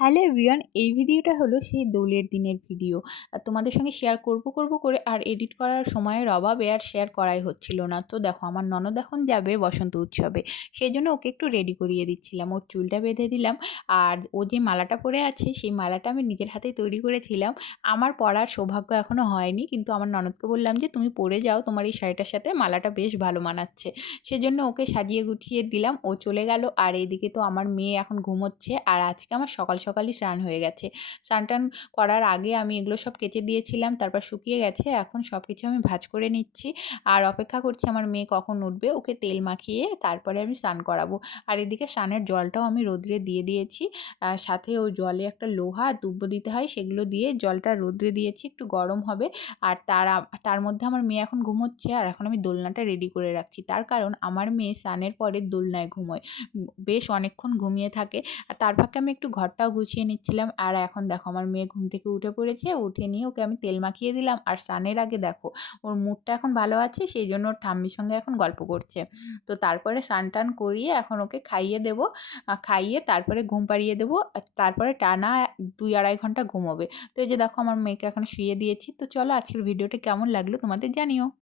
Hello everyone, এই ভিডিওটা হলো সেই দোলের দিনের ভিডিও। তোমাদের সঙ্গে শেয়ার করব করে আর এডিট করার সময়ের অভাবে আর শেয়ার করাই হচ্ছিল না। তো দেখো, আমার ননদ এখন যাবে বসন্ত উৎসবে, সেই জন্য ওকে একটু রেডি করিয়ে দিচ্ছিলাম। ওর চুলটা বেঁধে দিলাম, আর ও যে মালাটা পরে আছে সেই মালাটা আমি নিজের হাতেই তৈরি করেছিলাম। আমার পরার সৌভাগ্য এখনও হয়নি, কিন্তু আমার ননদকে বললাম যে তুমি পরে যাও, তোমার এই শাড়িটার সাথে মালাটা বেশ ভালো মানাচ্ছে। সেজন্য ওকে সাজিয়ে গুছিয়ে দিলাম, ও চলে গেল। আর এইদিকে তো আমার মেয়ে এখন ঘুমোচ্ছে, আর আজকে আমার সকাল সকালই স্নান হয়ে গেছে। স্নান টান করার আগে আমি এগুলো সব কেচে দিয়েছিলাম, তারপর শুকিয়ে গেছে। এখন সব কিছু আমি ভাঁজ করে নিচ্ছি আর অপেক্ষা করছি আমার মেয়ে কখন উঠবে, ওকে তেল মাখিয়ে তারপরে আমি স্নান করাবো। আর এদিকে স্নানের জলটাও আমি রোদ্রে দিয়ে দিয়েছি। সাথে ওই জলে একটা লোহা দুব্বো দিতে হয়, সেগুলো দিয়ে জলটা রোদ্রে দিয়েছি, একটু গরম হবে। আর তার মধ্যে আমার মেয়ে এখন ঘুমোচ্ছে, আর এখন আমি দোলনাটা রেডি করে রাখছি। তার কারণ আমার মেয়ে স্নানের পরে দোলনায় ঘুমোয়, বেশ অনেকক্ষণ ঘুমিয়ে থাকে। আর তার ফাঁকে আমি একটু ঘরটাও গুছিয়ে নিচ্ছিলাম। আর এখন দেখো, আমার মেয়ে ঘুম থেকে উঠে পড়েছে, উঠে নিয়ে ওকে আমি তেল মাখিয়ে দিলাম। আর স্নানের আগে দেখো, ওর মুডটা এখন ভালো আছে, সেই জন্য ওর ঠাম্মির সঙ্গে এখন গল্প করছে। তো তারপরে স্নান টান করিয়ে এখন ওকে খাইয়ে দেবো। খাইয়ে তারপরে ঘুম পাড়িয়ে দেবো, আর তারপরে টানা 2-2.5 ঘন্টা ঘুমোবে। তো এই যে দেখো, আমার মেয়েকে এখন শুইয়ে দিয়েছি। তো চলো, আজকের ভিডিওটা কেমন লাগলো তোমাদের জানিও।